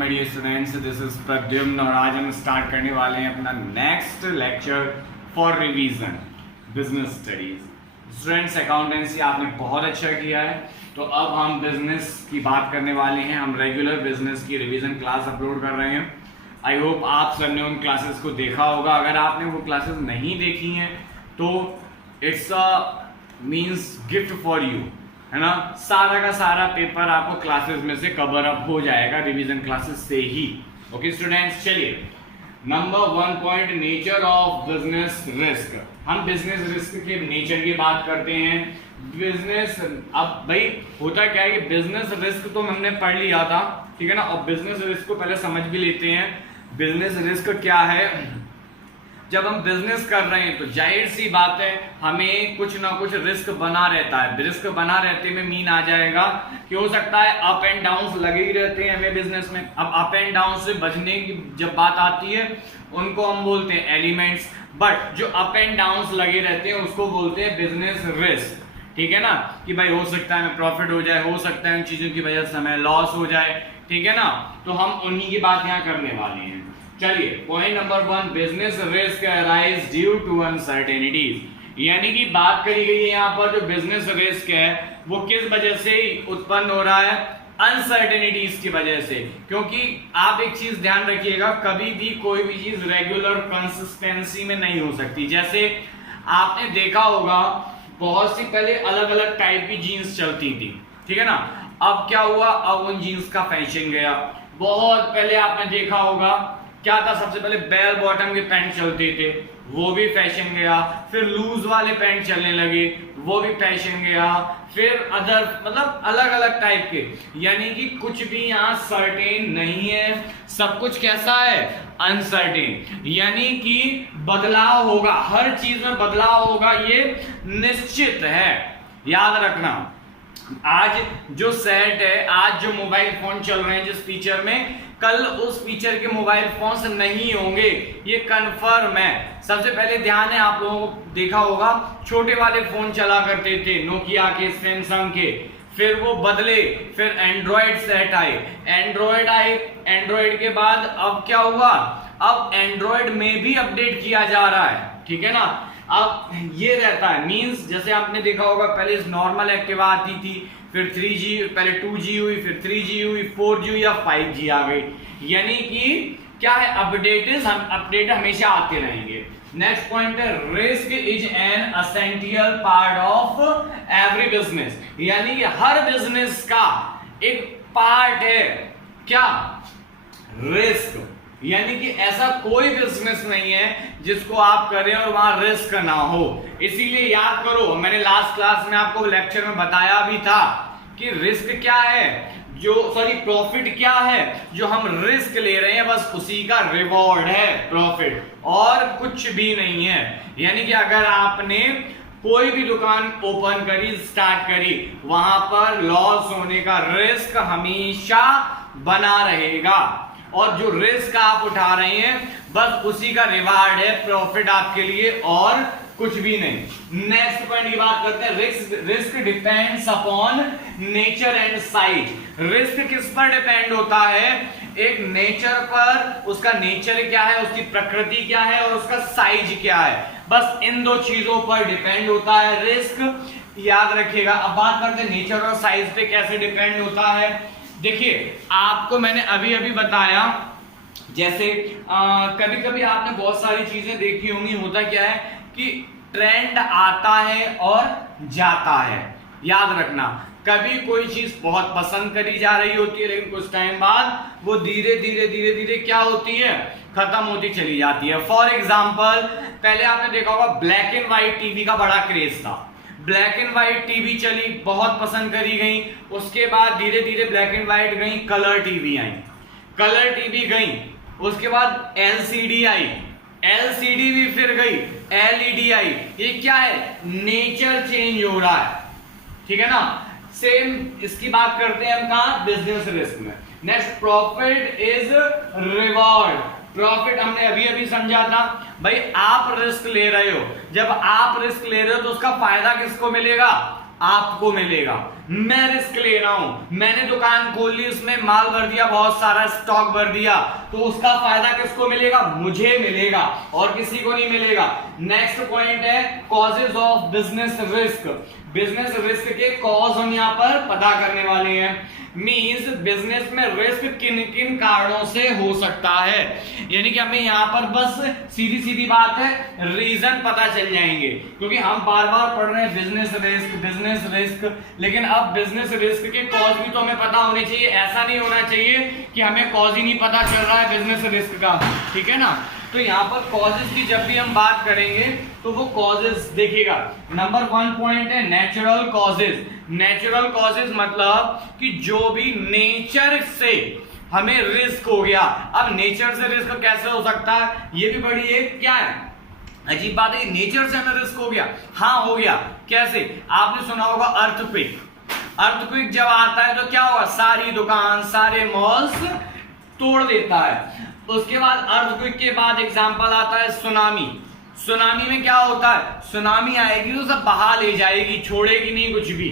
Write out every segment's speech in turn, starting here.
My dear students, this is Pradyumna और आज हम स्टार्ट करने वाले हैं अपना next lecture for revision business studies. Students, accountancy आपने बहुत अच्छा किया है, तो अब हम बिजनेस की बात करने वाले हैं। हम रेगुलर बिजनेस की रिवीजन क्लास अपलोड कर रहे हैं। आई होप आप सबने उन क्लासेस को देखा होगा। अगर आपने वो क्लासेस नहीं देखी हैं तो it's a means gift for you, है ना। सारा का सारा पेपर आपको क्लासेस में से कवर अप हो जाएगा रिवीजन क्लासेस से ही। ओके स्टूडेंट्स, चलिए number 1 point, nature of business risk. हम बिजनेस रिस्क के नेचर की बात करते हैं। बिजनेस, अब भाई होता क्या है कि बिजनेस रिस्क तो हमने पढ़ लिया था, ठीक है ना। और बिजनेस रिस्क को पहले समझ भी लेते हैं। बिजनेस रिस्क क्या है? जब हम बिजनेस कर रहे हैं तो जाहिर सी बात है हमें कुछ ना कुछ रिस्क बना रहता है। रिस्क बना रहते में मीन आ जाएगा कि हो सकता है अप एंड डाउन लगे ही रहते हैं हमें बिजनेस में। अब अप एंड डाउन से बचने की जब बात आती है उनको हम बोलते हैं एलिमेंट्स, बट जो अप एंड डाउन लगे रहते हैं उसको बोलते हैं बिजनेस रिस्क, ठीक है ना। कि भाई हो सकता है हमें प्रॉफिट हो जाए, हो सकता है उन चीजों की वजह से हमें लॉस हो जाए, ठीक है ना। तो हम उन्हीं की बात यहाँ करने वाले हैं। चलिए point number 1, business risk arise due to uncertainties. यानी कि बात करी गई है यहाँ पर जो बिजनेस रिस्क है वो किस वजह से उत्पन्न हो रहा है? अनसर्टेनिटीज की वजह से। क्योंकि आप एक चीज ध्यान रखिएगा, कभी भी कोई भी चीज रेगुलर कंसिस्टेंसी में नहीं हो सकती। जैसे आपने देखा होगा बहुत सी पहले अलग अलग टाइप की जीन्स चलती थी, ठीक है ना। अब क्या हुआ? अब उन जीन्स का फैशन गया। बहुत पहले आपने देखा होगा क्या था, सबसे पहले बेल बॉटम के पैंट चलते थे, वो भी फैशन गया। फिर लूज वाले पैंट चलने लगे, वो भी फैशन गया। फिर अदर मतलब अलग अलग टाइप के। यानी कि कुछ भी यहाँ सर्टेन नहीं है, सब कुछ कैसा है? अनसर्टेन। यानी कि बदलाव होगा, हर चीज में बदलाव होगा, ये निश्चित है। याद रखना, आज जो सेट है, आज जो मोबाइल फोन चल रहे हैं जिस फीचर में, कल उस फीचर के मोबाइल फोन्स नहीं होंगे, ये कंफर्म है। सबसे पहले ध्यान है, आप लोगों को देखा होगा छोटे वाले फोन चला करते थे, नोकिया के, सैमसंग के। फिर वो बदले, फिर एंड्रॉइड सेट आए, एंड्रॉइड आए, एंड्रॉइड के बाद अब क्या हुआ? अब एंड्रॉइड में भी अपडेट किया जा रहा है, ठीक है ना। अब ये रहता है, मींस जैसे आपने देखा होगा पहले नॉर्मल एक्टिवा आती थी, फिर 3G, पहले 2G हुई, फिर 3G हुई, 4G हुई, या 5G आ गई। यानी कि क्या है? अपडेट हमेशा आते रहेंगे। नेक्स्ट पॉइंट है, risk is an essential part of every business. यानी कि हर बिजनेस का एक पार्ट है क्या? रिस्क। यानी कि ऐसा कोई बिजनेस नहीं है जिसको आप करें और वहां रिस्क ना हो। इसीलिए याद करो, मैंने लास्ट क्लास में आपको लेक्चर में बताया भी था कि रिस्क क्या है, प्रॉफिट क्या है। जो हम रिस्क ले रहे हैं बस उसी का रिवॉर्ड है प्रॉफिट, और कुछ भी नहीं है। यानी कि अगर आपने कोई भी दुकान ओपन करी, स्टार्ट करी, वहां पर लॉस होने का रिस्क हमेशा बना रहेगा, और जो रिस्क आप उठा रहे हैं बस उसी का रिवार्ड है, प्रॉफिट आपके लिए, और कुछ भी नहीं। नेक्स्ट पॉइंट की बात करते हैं, risk depends upon nature and size. Risk किस पर डिपेंड होता है? एक नेचर पर, उसका नेचर क्या है, उसकी प्रकृति क्या है, और उसका साइज क्या है। बस इन दो चीजों पर डिपेंड होता है रिस्क, याद रखिएगा। अब बात करते हैं नेचर और साइज पे कैसे डिपेंड होता है। देखिए आपको मैंने अभी अभी बताया, जैसे कभी कभी आपने बहुत सारी चीजें देखी होंगी। होता क्या है कि ट्रेंड आता है और जाता है। याद रखना, कभी कोई चीज बहुत पसंद करी जा रही होती है, लेकिन कुछ टाइम बाद वो धीरे धीरे धीरे धीरे क्या होती है? खत्म होती चली जाती है। फॉर एग्जाम्पल, पहले आपने देखा होगा ब्लैक एंड व्हाइट टीवी का बड़ा क्रेज था। ब्लैक एंड व्हाइट टीवी चली, बहुत पसंद करी गई। उसके बाद धीरे धीरे ब्लैक एंड व्हाइट गई, कलर टीवी आई, कलर टीवी गई। उसके बाद एलसीडी आई, एलसीडी भी फिर गई, एलईडी आई। ये क्या है? नेचर चेंज हो रहा है, ठीक है ना। सेम इसकी बात करते हैं हम कहां? बिजनेस रिस्क में। Next, profit is reward. Profit हमने अभी अभी समझा था भाई, आप रिस्क ले रहे हो, जब आप रिस्क ले रहे हो तो उसका फायदा किसको मिलेगा? आपको मिलेगा। मैं रिस्क ले रहा हूं, मैंने दुकान खोल ली, उसमें माल भर दिया, बहुत सारा स्टॉक भर दिया, तो उसका फायदा किसको मिलेगा? मुझे मिलेगा और किसी को नहीं मिलेगा। नेक्स्ट पॉइंट है causes of business risk. Business risk के कॉज हम यहां पर पता करने वाले हैं। मींस बिजनेस में रिस्क किन किन कारणों से हो सकता है, यानी कि हमें यहां पर बस सीधी सीधी बात है रीजन पता चल जाएंगे, क्योंकि हम बार बार पढ़ रहे हैं बिजनेस रिस्क, लेकिन अब बिजनेस रिस्क के कॉज भी तो हमें पता होने चाहिए। ऐसा नहीं होना चाहिए कि हमें कॉज ही नहीं पता चल रहा है बिजनेस रिस्क का, ठीक है ना। तो यहाँ पर कॉजेज की जब भी हम बात करेंगे तो वो कॉजेज देखिएगा। नंबर 1 पॉइंट है नेचुरल कॉजेज। नेचुरल कॉजेज मतलब कि जो भी नेचर से हमें रिस्क हो गया। अब नेचर से रिस्क कैसे हो सकता है, ये भी बड़ी एक क्या है अजीब बात है। नेचर से हमें रिस्क हो गया, हाँ हो गया। कैसे? आपने सुना होगा अर्थक्वेक। अर्थक्वेक जब आता है तो क्या होगा? सारी दुकान सारे मॉल्स तोड़ देता है। उसके बाद अर्थक्वेक के बाद एग्जांपल आता है सुनामी। सुनामी में क्या होता है? सुनामी आएगी तो सब बहा ले जाएगी, छोड़ेगी नहीं कुछ भी,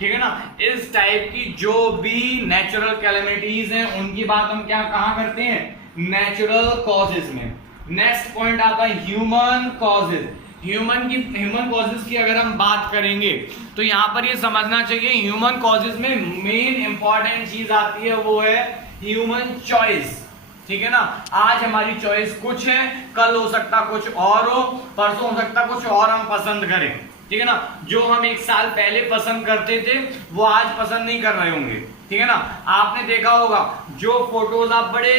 ठीक है ना। इस टाइप की जो भी नेचुरल कैलेमिटीज हैं उनकी बात हम क्या कहां करते हैं? नेचुरल कॉजेज में। नेक्स्ट पॉइंट आता है ह्यूमन कॉजेज। ह्यूमन कॉजेज की अगर हम बात करेंगे तो यहां पर ये समझना चाहिए ह्यूमन कॉजेज में मेन इंपॉर्टेंट चीज आती है वो है ह्यूमन चॉइस, ठीक है ना। आज हमारी चॉइस कुछ है, कल हो सकता कुछ और हो, परसों हो सकता कुछ और हम पसंद करें, ठीक है ना। जो हम 1 साल पहले पसंद करते थे वो आज पसंद नहीं कर रहे होंगे, ठीक है ना। आपने देखा होगा जो फोटोज आप बड़े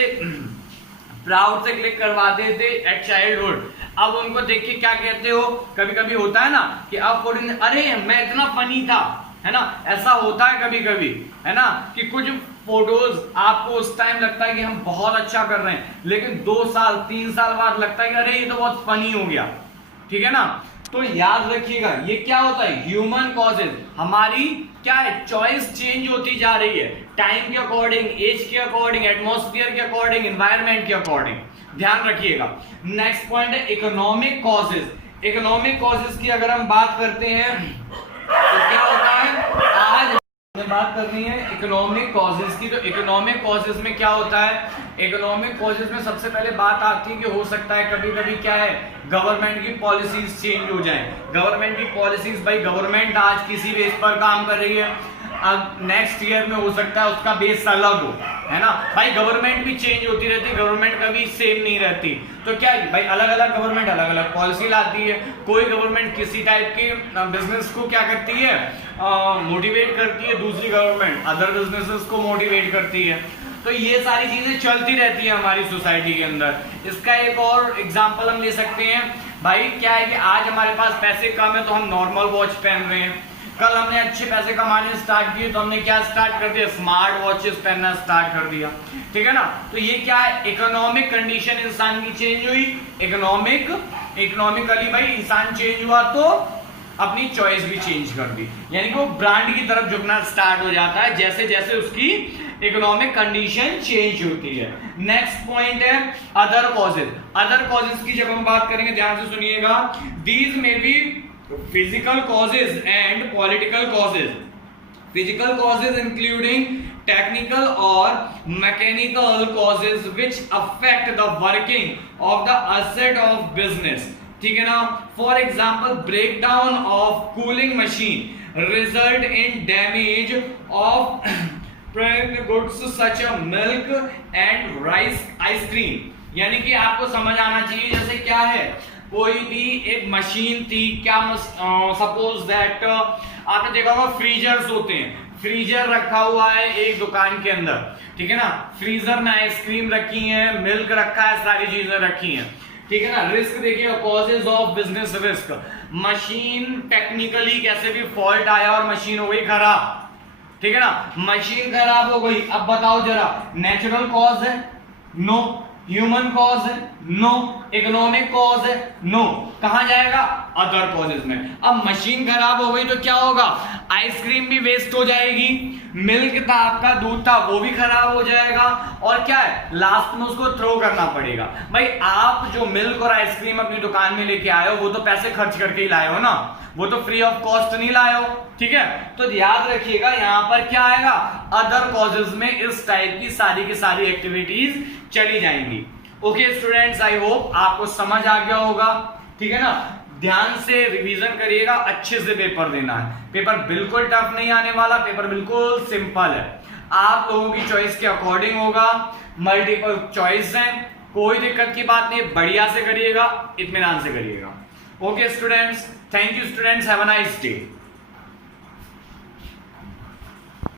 प्राउड से क्लिक करवाते थे एट चाइल्डहुड, अब उनको देख के क्या कहते हो? कभी कभी होता है ना कि अब फोटो, अरे मैं इतना फनी था, है ना। ऐसा होता है कभी कभी, है ना, कि कुछ फोटोज आपको उस टाइम लगता है कि हम बहुत अच्छा कर रहे हैं, लेकिन 2 साल 3 साल बाद लगता है कि अरे ये तो बहुत फनी हो गया, ठीक है ना। तो याद रखिएगा ये क्या होता है? Human causes. हमारी क्या है? चॉइस चेंज होती जा रही है टाइम के अकॉर्डिंग, एज के अकॉर्डिंग, एटमॉस्फेयर के अकॉर्डिंग, एनवायरमेंट के अकॉर्डिंग, ध्यान रखिएगा। नेक्स्ट पॉइंट है इकोनॉमिक कॉजेज। इकोनॉमिक कॉजेज की अगर हम बात करते हैं तो क्या होता है? आज हमें बात करनी है इकोनॉमिक कॉजेज की। तो इकोनॉमिक कॉजेज में क्या होता है? इकोनॉमिक कॉजेज में सबसे पहले बात आती है कि हो सकता है कभी कभी क्या है गवर्नमेंट की पॉलिसीज चेंज हो जाए। गवर्नमेंट की पॉलिसीज, भाई गवर्नमेंट आज किसी बेस पर काम कर रही है, अब नेक्स्ट ईयर में हो सकता है उसका बेस अलग हो, है ना। भाई गवर्नमेंट भी चेंज होती रहती है, गवर्नमेंट कभी सेम नहीं रहती। तो क्या भाई अलग अलग गवर्नमेंट अलग अलग पॉलिसी लाती है। कोई गवर्नमेंट किसी टाइप के बिजनेस को क्या करती है? मोटिवेट करती है, दूसरी गवर्नमेंट अदर बिजनेसेस को मोटिवेट करती है। तो ये सारी चीजें चलती रहती है हमारी सोसाइटी के अंदर। इसका एक और एग्जांपल हम ले सकते हैं। भाई क्या है कि आज हमारे पास पैसे कम है तो हम नॉर्मल वॉच पहन रहे हैं, कल हमने अच्छे पैसे कमाने स्टार्ट किए तो हमने क्या स्टार्ट कर दिया? स्मार्ट वॉचेस पहनना स्टार्ट कर दिया, ठीक है ना। तो ये क्या है? इकोनॉमिक कंडीशन इंसान की चेंज हुई। इकोनॉमिकली भाई इंसान चेंज हुआ तो अपनी चॉइस भी चेंज कर दी, यानी कि वो ब्रांड की तरफ झुकना स्टार्ट हो जाता है जैसे जैसे उसकी इकोनॉमिक कंडीशन चेंज होती है। नेक्स्ट पॉइंट है अदर कॉजेज। अदर कॉजेज की जब हम बात करेंगे ध्यान से सुनिएगा, these may be physical causes and political causes. Physical causes including technical or mechanical causes which affect the working of the asset of business, ठीक है ना। For example, breakdown of cooling machine result in damage of product goods such as milk and rice ice cream। यानी कि आपको समझ आना चाहिए जैसे क्या है, कोई भी एक मशीन थी, क्या सपोज दैट आपने देखा होगा फ्रीजर्स होते हैं, फ्रीजर रखा हुआ है एक दुकान के अंदर, ठीक है ना। फ्रीजर में आइसक्रीम रखी है, मिल्क रखा है, सारी चीजें रखी हैं, ठीक है ना। रिस्क देखिए, causes of business risk. Machine technically कैसे भी फॉल्ट आया और मशीन हो गई खराब, ठीक है ना। मशीन खराब हो गई, अब बताओ जरा नेचुरल कॉज है? नो, ह्यूमन कॉज है? नो। इकोनॉमिक कॉज है? नो। कहां जाएगा? अदर कॉजेज में। अब मशीन खराब हो गई तो क्या होगा? आइसक्रीम भी वेस्ट हो जाएगी, मिल्क था आपका, दूध था, वो भी खराब हो जाएगा, और क्या है, लास्ट में उसको थ्रो करना पड़ेगा। भाई आप जो मिल्क और आइसक्रीम अपनी दुकान में लेके आए हो वो तो पैसे खर्च करके ही लाए हो ना, वो तो फ्री ऑफ कॉस्ट नहीं लाए हो, ठीक है। तो याद रखिएगा यहां पर क्या आएगा? अदर कॉजेज में इस टाइप की सारी एक्टिविटीज चली जाएंगी। ओके स्टूडेंट्स, आई होप आपको समझ आ गया होगा, ठीक है ना। ध्यान से रिवीजन करिएगा, अच्छे से पेपर देना है। पेपर बिल्कुल टफ नहीं आने वाला, पेपर बिल्कुल सिंपल है, आप लोगों की चॉइस के अकॉर्डिंग होगा, मल्टीपल चॉइस है, कोई दिक्कत की बात नहीं, बढ़िया से करिएगा, इत्मीनान से करिएगा। Okay students, thank you students, have a nice day.